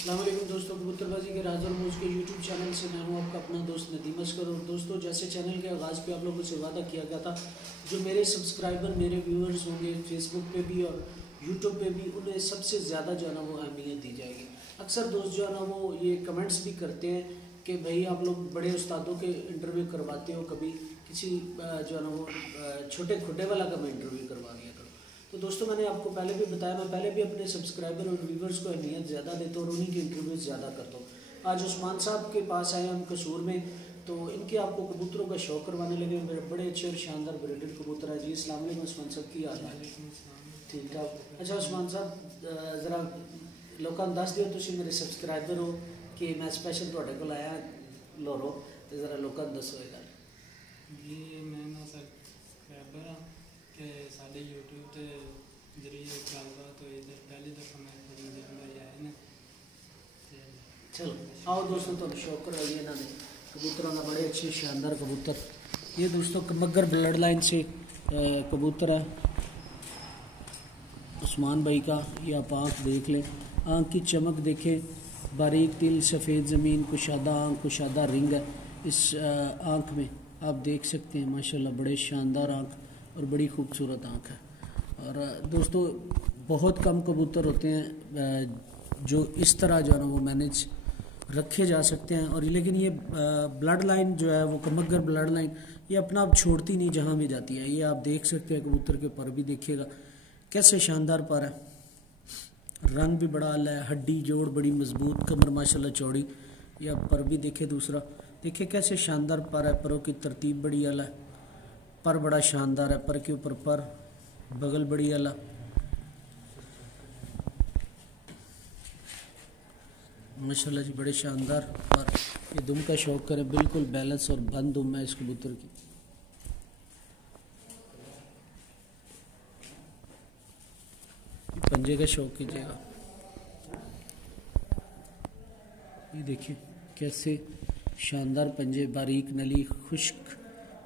अस्सलाम वालेकुम दोस्तों, कबूतरबाजी के राज और मूज के यूट्यूब चैनल से मैं हूं आपका अपना दोस्त नदीम असगर। और दोस्तों, जैसे चैनल के आगाज़ पे आप लोगों से वादा किया गया था, जो मेरे सब्सक्राइबर मेरे व्यूअर्स होंगे फेसबुक पे भी और यूट्यूब पे भी, उन्हें सबसे ज़्यादा जो है ना वो अहमियत दी जाएगी। अक्सर दोस्त जो है ना वो ये कमेंट्स भी करते हैं कि भाई आप लोग बड़े उस्तादों के इंटरव्यू करवाते हो, कभी किसी जो है ना वो छोटे खुटे वाला का मैं इंटरव्यू करवा दिया करो। तो दोस्तों, मैंने आपको पहले भी बताया, मैं पहले भी अपने सब्सक्राइबर और व्यूवर्स को अहमियत ज़्यादा देता हूँ और उन्हीं के इंटरव्यूज़ ज़्यादा करता हूँ। आज उस्मान साहब के पास आए हम कसूर में, तो इनके आपको कबूतरों का शौक करवाने लगे। मेरे बड़े अच्छे और शानदार ब्रीडेड कबूतर है जी। अस्सलाम वालेकुम उस्मान साहब, की हाल है? ठीक ठाक। अच्छा उस्मान साहब, ज़रा लोगों को दस दिओ, तुसीं मेरे सब्सक्राइबर हो कि मैं स्पैशल तुहाडे कोल आया लोरो, तो ज़रा लोगों को दसो ये गल। जी मैं ना सब्सक्राइबर हाँ कि साढ़े यूट्यूब के जरिए गलबात हुई तो पहली दफ़ा मैं आया ना। चलो आओ दोस्तों, तो शौक करवाइए इन्होंने कबूतरों का। बड़े अच्छे शानदार कबूतर ये दोस्तों मगर ब्लड लाइन से कबूतर है उस्मान भाई का। ये आप आँख देख लें, आँख की चमक देखें, बारीक तिल, सफ़ेद ज़मीन, कुशादा आँख, कुशादा रिंग है इस आँख में, आप देख सकते हैं माशाल्लाह। बड़े शानदार आँख और बड़ी खूबसूरत आँख है। और दोस्तों, बहुत कम कबूतर होते हैं जो इस तरह जो है ना वो मैनेज रखे जा सकते हैं। और लेकिन ये ब्लड लाइन जो है वो कमगर ब्लड लाइन, ये अपना आप छोड़ती नहीं जहाँ भी जाती है। ये आप देख सकते हैं, कबूतर के पर भी देखिएगा कैसे शानदार पर है, रंग भी बड़ा आला है, हड्डी जोड़ बड़ी मजबूत, कमर माशाल्लाह चौड़ी। ये आप पर भी देखे, दूसरा देखिए कैसे शानदार पर है, परों की तरतीब बड़ी आला है, पर बड़ा शानदार है, पर के ऊपर पर, बगल बड़ी आला। माशाल्लाह जी, बड़े शानदार पर। ये दुम का शौक करें, बिल्कुल बैलेंस और बंद दुम है इस कबूतर की। पंजे का शौक कीजिएगा। ये देखिए कैसे शानदार पंजे, बारीक नली, खुश्क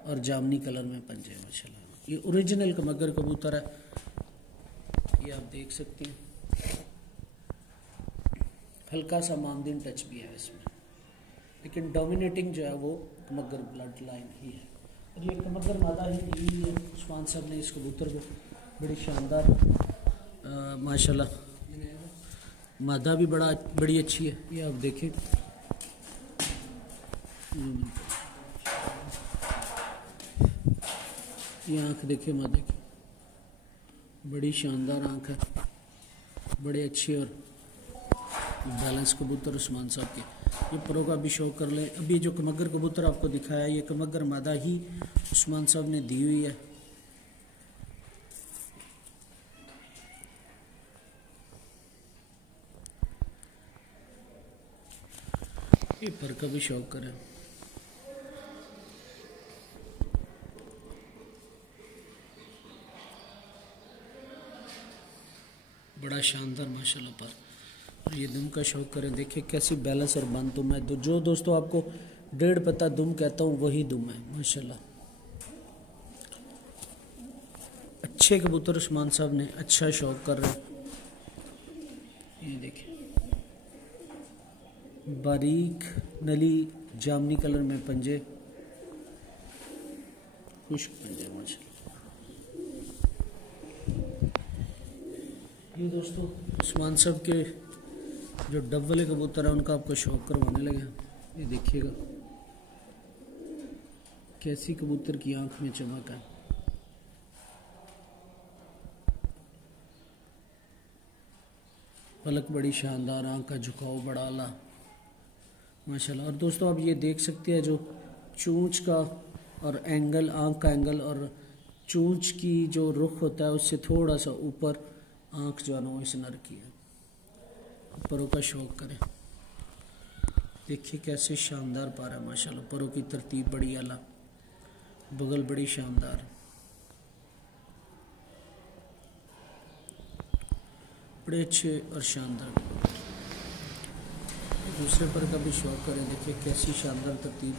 और जामनी कलर में पंजे माशाल्लाह। ये ओरिजिनल कमगर कबूतर है, ये आप देख सकते हैं। हल्का सा मामदीन टच भी है इसमें, लेकिन डोमिनेटिंग जो है वो कमगर ब्लड लाइन ही है। और ये कमगर मादा ही दी है उस्मान साहब ने इस कबूतर को, बड़ी शानदार माशाल्लाह। मादा भी बड़ी अच्छी है, ये आप देखें। ये आँख देखे मादा की, बड़ी शानदार आँख है, बड़े अच्छे और बैलेंस कबूतर उस्मान साहब के। ये परों का भी शौक कर लें। अभी जो कमगर कबूतर आपको दिखाया, ये कमगर मादा ही उस्मान साहब ने दी हुई है। ये पर का भी शौक करें। बड़ा शानदार माशाल्लाह पर। और ये दुम का शौक करें, देखिए कैसी बैलेंस और बंद दुम है। तो जो दोस्तों आपको 1.5 पत्ता दुम कहता हूँ वही दुम है माशाल्लाह। अच्छे कबूतर उस्मान साहब ने अच्छा शौक कर रहे हैं। ये देखिए बारीक नली, जामनी कलर में पंजे, खुश्क पंजे माशाल्लाह। ये दोस्तों उस्मान साहब के जो डब वाले कबूतर हैं उनका आपको शौक करवाने लगे हैं। ये देखिएगा कैसी कबूतर की आंख में चमक है। पलक बड़ी शानदार, आंख का झुकाव बड़ा आला माशाल्लाह। और दोस्तों आप ये देख सकते हैं जो चोंच का और एंगल, आंख का एंगल और चोंच की जो रुख होता है उससे थोड़ा सा ऊपर आंख जो है ना वो इस नर की है। परों का शौक करें, देखिए कैसे शानदार पर है माशाल्लाह। परों की तरतीब बड़ी आला, बगल बड़ी शानदार, बड़े अच्छे और शानदार। दूसरे पर का भी शौक करें, देखिए कैसी शानदार तरतीब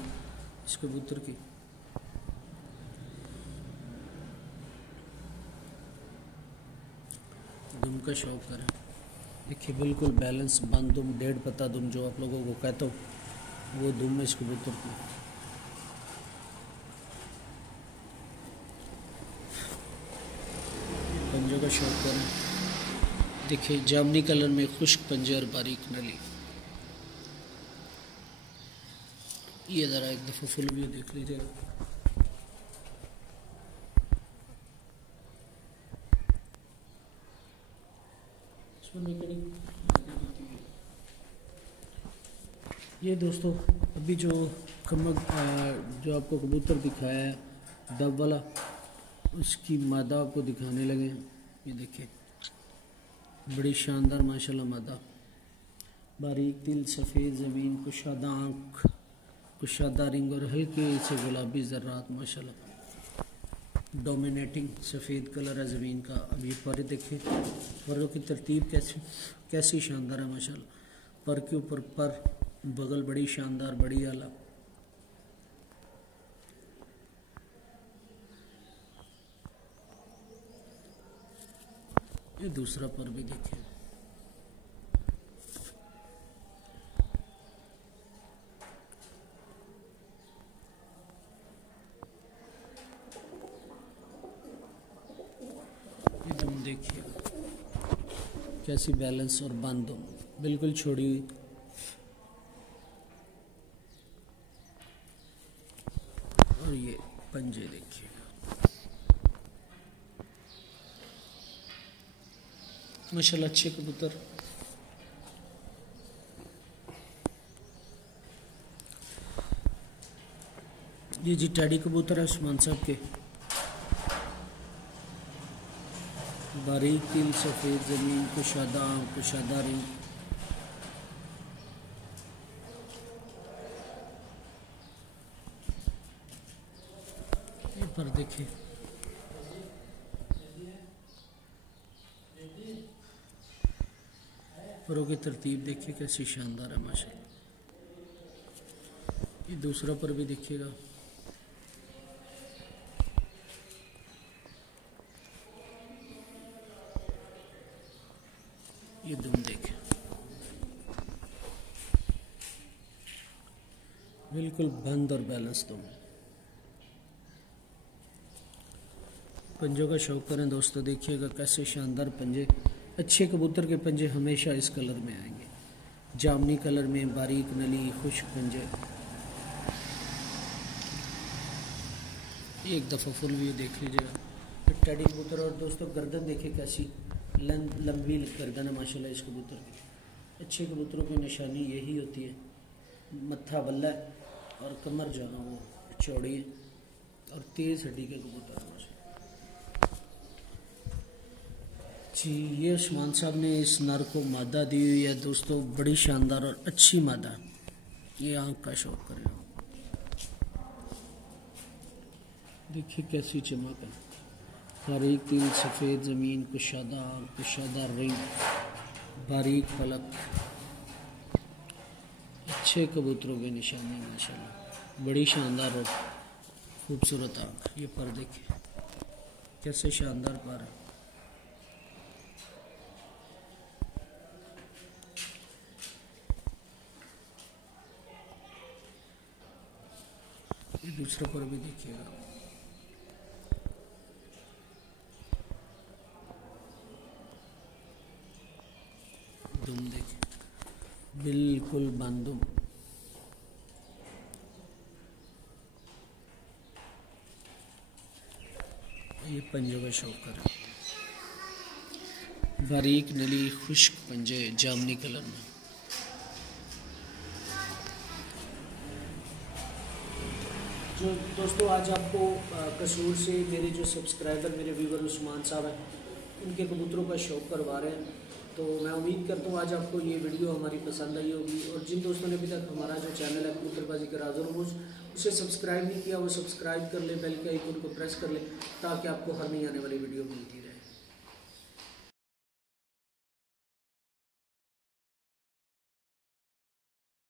इस कबूतर की। दुम का शौक करें। देखिए बिल्कुल बैलेंस बंद दुम, डेढ़ पत्ता दुम जो आप लोगों को कहता हूँ वो दुम है इस कबूतर की। पंजों का शौक करें। देखिए जामनी कलर में खुश्क पंजे और बारीक नली। ये ज़रा एक दफ़ा फुल व्यू देख लीजिएगा। ये दोस्तों अभी जो जो आपको कबूतर दिखाया है डब वाला, उसकी मादा आपको दिखाने लगे हैं। ये देखिए बड़ी शानदार माशाल्लाह मादा, बारीक तिल, सफ़ेद ज़मीन, कुशादा आँख, कुशादा रिंग और हल्के से गुलाबी ज़र्रात माशाल्लाह। डोमिनेटिंग सफ़ेद कलर है ज़मीन का। अब ये पर देखिए, परों की तरतीब कैसी शानदार है माशाल्लाह। पर के ऊपर पर, बगल बड़ी शानदार, बड़ी आला। ये दूसरा पर भी देखिए, ये दुम देखिए कैसी बैलेंस और बंद दुम बिल्कुल छोड़ी हुई। और ये पंजे देखिए, माशाल्लाह अच्छे कबूतर। ये जी टैडी कबूतर है उस्मान साहब के, बारीक तिल, सफ़ेद ज़मीन, कुशादा आँख, कुशादा रिंग। ये पर देखिए परों की तरतीब देखिए कैसी शानदार है माशाल्लाह। ये दूसरा पर भी देखिएगा, ये दुम देखें बिल्कुल बंद और बैलेंस दुम। पंजों का शौक करें दोस्तों, देखिएगा कैसे शानदार पंजे। अच्छे कबूतर के पंजे हमेशा इस कलर में आएंगे, जामनी कलर में, बारीक नली, खुश्क पंजे। एक दफ़ा फुल व्यू देख लीजिएगा टैडी कबूतर। और दोस्तों गर्दन देखिए कैसी लंबी गर्दन है माशाल्लाह इस कबूतर की। अच्छे कबूतरों की निशानी यही होती है, मत्था बल्ला है और कमर जो है वो चौड़ी है और तेज़ हड्डी के कबूतर है माशाल्लाह जी। ये उस्मान साहब ने इस नर को मादा दी हुई है दोस्तों, बड़ी शानदार और अच्छी मादा। ये आँख का शौक करें, देखिए कैसी चमक है। बारीक तिल, सफ़ेद ज़मीन, कुशादा आँख, कुशादा रिंग, बारीक पलक। अच्छे कबूतरों की निशानी माशाल्लाह, बड़ी शानदार और खूबसूरत आँख। ये पर देखिए कैसे शानदार पर है। ये दूसरे पर भी देखिएगा, दुम देखिए बिल्कुल बंदुम। ये पंजों का शौक करें, बारीक नली, खुश्क पंजे, जामनी कलर में। जो दोस्तों आज आपको कसूर से मेरे जो सब्सक्राइबर, मेरे व्यूवर उस्मान साहब हैं, उनके कबूतरों का शौक़ करवा रहे हैं। तो मैं उम्मीद करता हूँ आज आपको ये वीडियो हमारी पसंद आई होगी। और जिन दोस्तों ने अभी तक हमारा जो चैनल है कबूतरबाजी का राज और मूज उसे सब्सक्राइब नहीं किया, वो सब्सक्राइब कर ले, बेल के आइकन को प्रेस कर ले, ताकि आपको हर नई आने वाली वीडियो मिलती रहे।